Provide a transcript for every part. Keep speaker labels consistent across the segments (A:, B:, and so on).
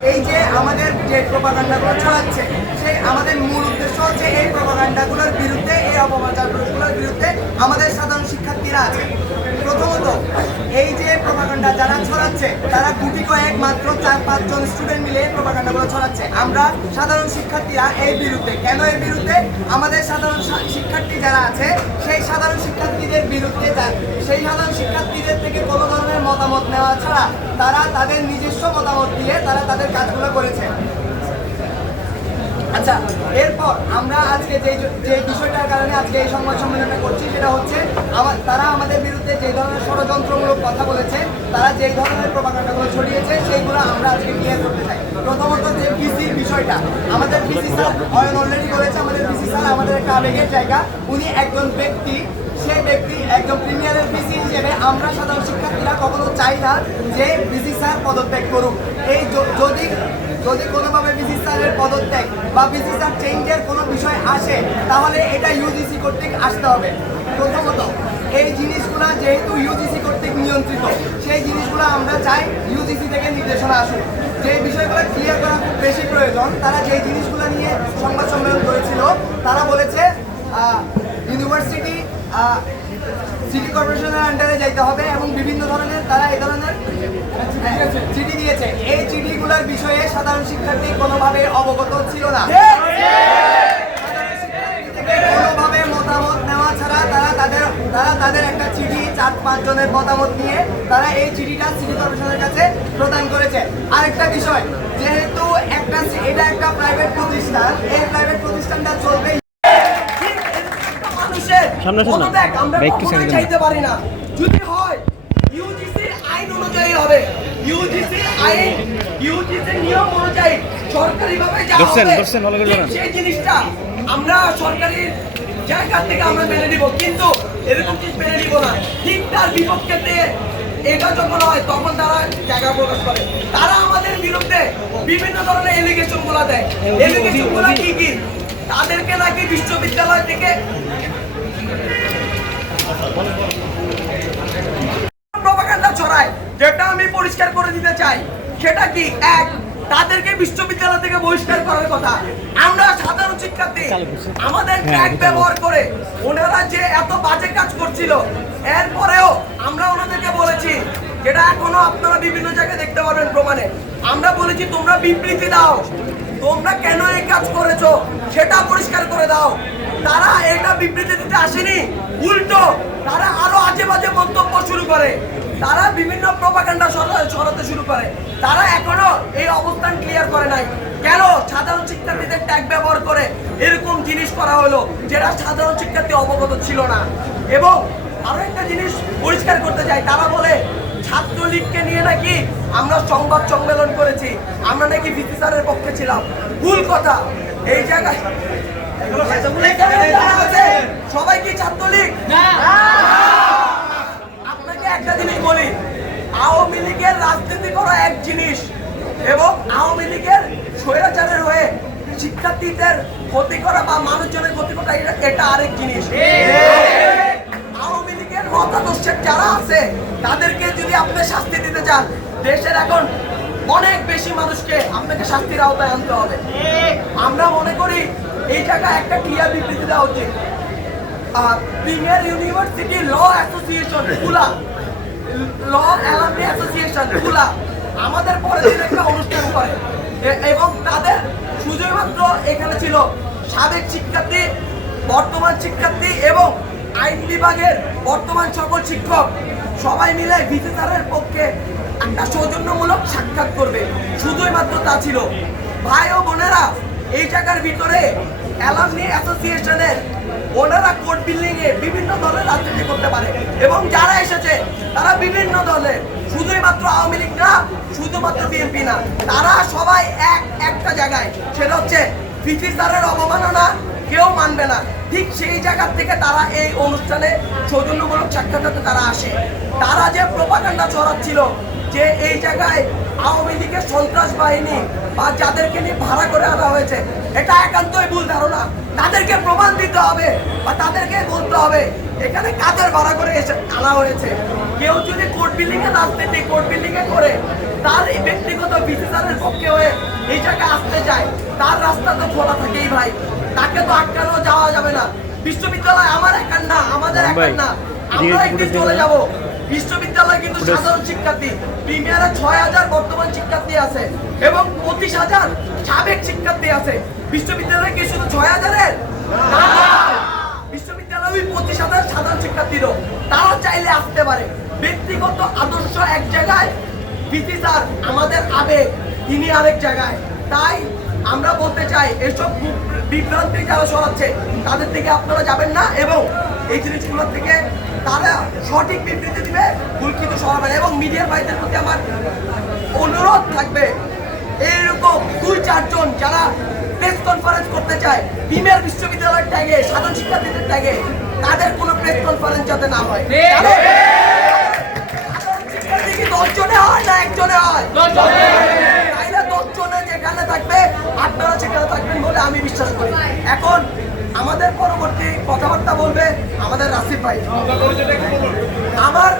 A: এই যে আমাদের যে প্রপাগান্ডাগুলো ছড়াচ্ছে, সেই আমাদের মূল উদ্দেশ্য হচ্ছে এই প্রপাগান্ডাগুলোর বিরুদ্ধে, এই অপপ্রচারগুলোর বিরুদ্ধে আমাদের সাধারণ শিক্ষার্থীরা আছে। প্রথমত, এই যে প্রপাগান্ডা যারা ছড়াচ্ছে, তারা গুটি কয়েক মাত্র চার পাঁচজন স্টুডেন্ট মিলে এই প্রপাগান্ডাগুলো ছড়াচ্ছে। আমরা সাধারণ শিক্ষার্থীরা এর বিরুদ্ধে, কেন এর বিরুদ্ধে? আমাদের সাধারণ শিক্ষার্থী যারা আছে, সেই সাধারণ শিক্ষার্থীদের বিরুদ্ধে সেই সাধারণ শিক্ষার্থীদের ছাড়া তারা তাদের নিজস্ব মতামত দিয়ে তারা তাদের কাজগুলো করেছে। আচ্ছা এরপর আমরা আজকে যে যে বিষয়টার কারণে আজকে এই সংবাদ সম্মেলনটা করছি সেটা হচ্ছে আমার তারা আমাদের বিরুদ্ধে যে ধরনের ষড়যন্ত্রমূলক কথা বলেছে, তারা যেই ধরনের প্রপাগান্ডাগুলো ছড়িয়েছে, সেইগুলো আমরা আজকে ক্লিয়ার করতে চাই। প্রথমত যে পিসির বিষয়টা, আমাদের পিসি স্যার, অয়ন অলরেডি করেছে আমাদের পিসি স্যার আমাদের একটা জায়গা। উনি একজন ব্যক্তি সেই ব্যক্তি একজন প্রিমিয়ারের পিসি হিসেবে আমরা সাধারণ শিক্ষার্থীরা কখনো চাই না যে পিসি স্যার পদত্যাগ করুক। এই যদি যদি কোনোভাবে বিসি স্যারের পদত্যাগ বা বিসি স্যার চেঞ্জের কোনো বিষয় আসে, তাহলে এটা ইউজিসি কর্তৃক আসতে হবে। প্রথমত, এই জিনিসগুলো যেহেতু ইউজিসি কর্তৃক নিয়ন্ত্রিত, সেই জিনিসগুলো আমরা চাই ইউজিসি থেকে নির্দেশনা আসুক। যে বিষয়গুলো ক্লিয়ার করা খুব বেশি প্রয়োজন, তারা যে জিনিসগুলো নিয়ে সংবাদ সম্মেলন করেছিল, তারা বলেছে ইউনিভার্সিটি সিটি কর্পোরেশনের আন্ডারে যাইতে হবে এবং বিভিন্ন ধরনের তারা এই ধরনের হ্যাঁ, চিঠি দিয়েছে। এই চিঠিগুলোর বিষয়ে সাধারণ শিক্ষার্থী কোনোভাবে অবগত ছিল না। কোনোভাবে মতামত নেওয়া ছাড়া তারা তাদের তারা তাদের একটা চিঠি চার পাঁচ জনের মতামত নিয়ে তারা এই চিঠিটা সিটি কর্পোরেশনের কাছে প্রদান করেছে। আরেকটা বিষয় যেহেতু একটা এটা একটা প্রাইভেট প্রতিষ্ঠান এই প্রাইভেট প্রতিষ্ঠানটা চলবে মানুষের
B: সামনে আসুন না।
A: পদত্যাগ আমরা কখনোই চাইতে পারি না। যদি হয় ইউজিসির আইন অনুযায়ী হবে। ইউজিসির আইন ইউজিসির নিয়ম অনুযায়ী সরকারিভাবে যা হবে সেই জিনিসটা আমরা সরকারি জায়গা থেকে আমরা মেনে নিব। কিন্তু এরকম কিছু মেনে নিব না। ঠিক তার বিপক্ষে এটা যখন হয় তখন তারা জায়গা প্রকাশ করে। তারা আমাদের বিরুদ্ধে বিভিন্ন ধরনের এলিগেশনগুলা দেয়। এলিগেশনগুলা কি কি? তাদেরকে নাকি বিশ্ববিদ্যালয় থেকে ছড়ায় যেটা আমি পরিষ্কার করে দিতে চাই সেটা কি? এক তাদেরকে বিশ্ববিদ্যালয় থেকে বহিষ্কার করার কথা। আমরা সাধারণ শিক্ষার্থী আমাদের ট্যাগ ব্যবহার করে ওনারা যে এত বাজে কাজ করছিল এরপরেও আমরা ওনাদেরকে বলেছি যেটা এখনও আপনারা বিভিন্ন জায়গায় দেখতে পারবেন প্রমাণে। আমরা বলেছি তোমরা বিবৃতি দাও তোমরা কেন এই কাজ করেছ? সেটা পরিষ্কার করে দাও। তারা এটা বিবৃতি দিতে আসেনি। উল্টো, তারা আরও আজে বাজে মন্তব্য শুরু করে। তারা বিভিন্ন প্রপাগান্ডা সরাতে শুরু করে। তারা এখনও এই অবস্থান ক্লিয়ার করে নাই। কেন? সাধারণ শিক্ষার্থীদের ট্যাগ ব্যবহার করে এরকম জিনিস করা হলো, যেটা সাধারণ শিক্ষার্থী অবগত ছিল না। এবং আরও একটা জিনিস পরিষ্কার করতে চাই। তারা বলে ছাত্রলীগকে নিয়ে নাকি আমরা সংবাদ সম্মেলন করেছি আমরা নাকি ভিসি স্যারের পক্ষে ছিলাম। ভুল কথা। এই জায়গায় সবাই কি ছাত্রলীগ? আপনাকে একটা জিনিস বলি আওয়ামী লীগের রাজনীতি করা এক জিনিস এবং আওয়ামী লীগের স্বৈরাচারের হয়ে শিক্ষার্থীদের ক্ষতি করা বা মানুষজনের ক্ষতি করা এটা আরেক জিনিস আওয়ামী লীগের মতাদর্শের যারা আছে তাদেরকে যদি আপনি শাস্তি দিতে চান, দেশের এখন অনেক বেশি মানুষকে আপনাকে শাস্তির আওতায় আনতে হবে। আমরা মনে করি এই জায়গায় একটা ক্লিয়ার বিবৃতি দেওয়া উচিত। প্রিমিয়ার ইউনিভার্সিটি ল অ্যাসোসিয়েশন খুলা ল অ্যালামনি অ্যাসোসিয়েশন খুলা আমাদের পরে দিন একটা অনুষ্ঠান করে। এবং তাদের শুধুমাত্র এখানে ছিল। সাবেক শিক্ষার্থী, বর্তমান শিক্ষার্থী এবং আইন বিভাগের বর্তমান সকল শিক্ষক। সবাই মিলে ভিসি স্যারের পক্ষে একটা সৌজন্যমূলক সাক্ষাৎ করবে। শুধুই মাত্র তা ছিল। ভাই ও বোনেরা, এই জায়গার ভিতরে অ্যালামনি অ্যাসোসিয়েশনের ওনারা কোর্ট বিল্ডিং এ বিভিন্ন দলের রাজনীতি করতে পারে। এবং যারা এসেছে, তারা বিভিন্ন দলের শুধুই মাত্র আওয়ামী লীগ না, শুধুমাত্র বিএনপি না, তারা সবাই এক একটা জায়গায়। সেটা হচ্ছে ব্রিটিশ দ্বারের অবমাননা কেউ মানবে না। ঠিক সেই জায়গা থেকে তারা এই অনুষ্ঠানে সৌজন্যমূলক সাক্ষাৎকারে তারা আসে। তারা যে প্রপাগান্ডা ছড়াচ্ছিল, যে এই জায়গায় আওয়ামী লীগের সন্ত্রাস বাহিনী বা যাদেরকে নিয়ে ভাড়া করে আনা হয়েছে, এটা একান্তই ভুল ধারণা। তাদেরকে প্রমাণ দিতে হবে বা তাদেরকে বলতে হবে, এখানে কাদের ভাড়া করে এসে আনা হয়েছে। কেউ যদি কোর্ট বিল্ডিং এ রাজনীতি কোর্ট বিল্ডিং এ করে তার এই ব্যক্তিগত বিশেষারের পক্ষে হয়ে
B: এই জায়গায় আসতে চায়, তার রাস্তা তো খোলা থাকেই ভাই। তাকে তো আটকানো যাওয়া যাবে না। বিশ্ববিদ্যালয় আমার একার না আমাদের একার না আমরা একদিন চলে যাব। বিশ্ববিদ্যালয় কিন্তু সাধারণ শিক্ষার্থী। প্রিমিয়ারে ছয় হাজার বর্তমান শিক্ষার্থী আছে এবং পঁচিশ হাজার সাবেক শিক্ষার্থী আছে। বিশ্ববিদ্যালয় কি শুধু ছয় হাজারের? বিশ্ববিদ্যালয় ওই পঁচিশ হাজার সাধারণ শিক্ষার্থীরও। তারা চাইলে আসতে পারে। ব্যক্তিগত আদর্শ এক জায়গায় বিপি স্যার আমাদের আবেগ তিনি আরেক জায়গায়। তাই আমরা বলতে চাই এসব বিভ্রান্তি যারা সরাচ্ছে তাদের থেকে আপনারা যাবেন না এবং এই জিনিসগুলোর থেকে তারা সঠিক বিবৃতি দিবে ভুল কিন্তু সরাবেন এবং মিডিয়ার ভাইদের প্রতি আমার অনুরোধ থাকবে এইরকম দুই চারজন যারা প্রেস কনফারেন্স করতে চায় বিমের বিশ্ববিদ্যালয়ের ট্যাগে সাধারণ শিক্ষার্থীদের ট্যাগে তাদের কোনো প্রেস কনফারেন্স যাতে না হয়। দশজনে হয় না একজনে হয়? তাইলে দশজনে যেখানে থাকবে বলে আমি বিশ্বাস করি। এখন আমাদের পরবর্তী কথাবার্তা বলবে আমাদের রাসিফ ভাই। আমার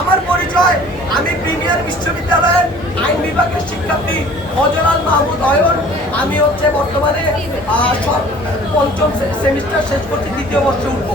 B: আমার পরিচয়, আমি প্রিমিয়ার বিশ্ববিদ্যালয়ের আইন বিভাগের শিক্ষার্থী ফজলাল মাহমুদ অয়ন আমি হচ্ছে বর্তমানে পঞ্চম সেমিস্টার শেষ করছি, দ্বিতীয় বর্ষে উঠবো।